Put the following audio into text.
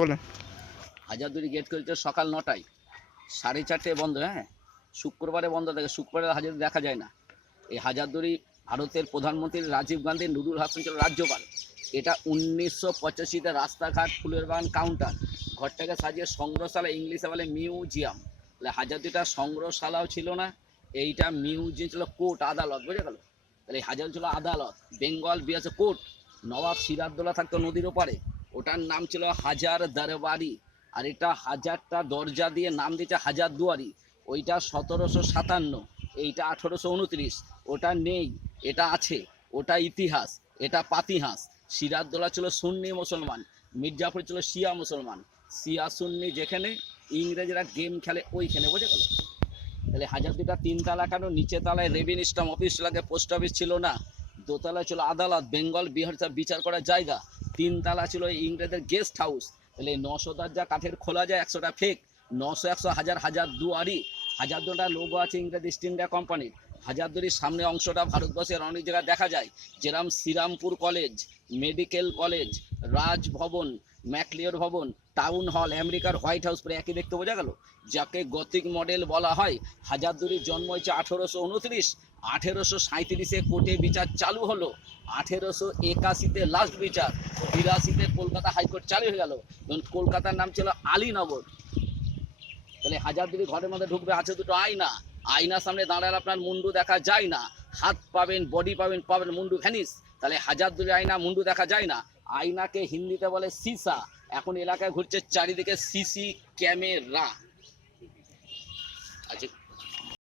বলেন। হাজারদুয়ারি গেট খুলছে সকাল 9টায়, 4:30 বন্ধ। হ্যাঁ, শুক্রবারে বন্ধ থাকে, শুক্রবারে হাজারদুয়ারি দেখা যায় না। এই হাজারদুয়ারি ভারতের প্রধানমন্ত্রী রাজীব গান্ধী নুরুল হাসান ছিল রাজ্যপাল। এটা 1985-তে রাস্তাঘাট ফুলের বাগান কাউন্টার, ঘরটাকে সাজিয়ে সংগ্রহশালা, ইংলিশে বলে মিউজিয়াম। তাহলে হাজারদুয়ারিটা সংগ্রহশালাও ছিল না, এইটা মিউজিয়াম ছিল, কোর্ট আদালত, বুঝে গেল। তাহলে হাজার ছিল আদালত, বেঙ্গল বিয়াস কোর্ট। নবাব সিরাজদৌল্লা থাকতো নদীর ওপারে, ওটার নাম ছিল হাজার দরবারি। আর এটা হাজারটা দরজা দিয়ে নাম দিয়েছে হাজারদুয়ারি। ওইটা 1757, এইটা 1829। ওটা নেই, এটা আছে। ওটা ইতিহাস, এটা পাতিহাস। সিরাজদৌল্লা ছিল সুন্নি মুসলমান, মির্জাফর ছিল শিয়া মুসলমান। শিয়া সুন্নি যেখানে, ইংরেজরা গেম খেলে ওইখানে, বুঝে গেল। তাহলে হাজারদুয়ারিটা 3 তলা কেন? নিচে তলায় রেভিনিউ স্টাম্প অফিস লাগে, পোস্ট অফিস ছিল না। দোতলায় ছিল আদালত, বেঙ্গল বিহার বিচার করার জায়গা। 3 তলা ছিল ইংরেজদের গেস্ট হাউস। তাহলে 900 দরজা কাঠের খোলা যায়, 100টা ফেক। 900, 100, হাজার, হাজারদুয়ারি। হাজারদুয়ারিটা লোগো আছে ইংরেজ ইস্ট ইন্ডিয়া কোম্পানির। হাজারদুয়ারির সামনে অংশটা ভারতবর্ষের অনেক জায়গায় দেখা যায়, যেরকম Serampore college, medical college, Rajbhavan, ম্যাকলিওর ভবন, টাউন হল, আমেরিকার হোয়াইট হাউস, পরে একই দেখতে, বোঝা গেল। যাকে গথিক মডেল বলা হয়। হাজারদুয়ারির জন্ম হয়েছে 1829। 1837-এ কোর্টে বিচার চালু হলো। 1881-তে লাস্ট বিচার। 82-তে কলকাতা হাইকোর্ট চালু হয়ে গেল, যখন কলকাতার নাম ছিল আলীনগর। তাহলে হাজারদুয়ারি ঘরের মধ্যে ঢুকবে, আছে দুটো আয়না। আয়নার সামনে দাঁড়ালে আপনার মুন্ডু দেখা যায় না, হাত পাবেন, বডি পাবেন, মুন্ডু ভ্যানিস। তাহলে হাজারদুয়ারি আয়না, মুন্ডু দেখা যায় না। আয়নাকে হিন্দিতে বলে সিসা। এখন এলাকায় ঘুরছে চারিদিকে সিসি ক্যামেরা। আচ্ছা।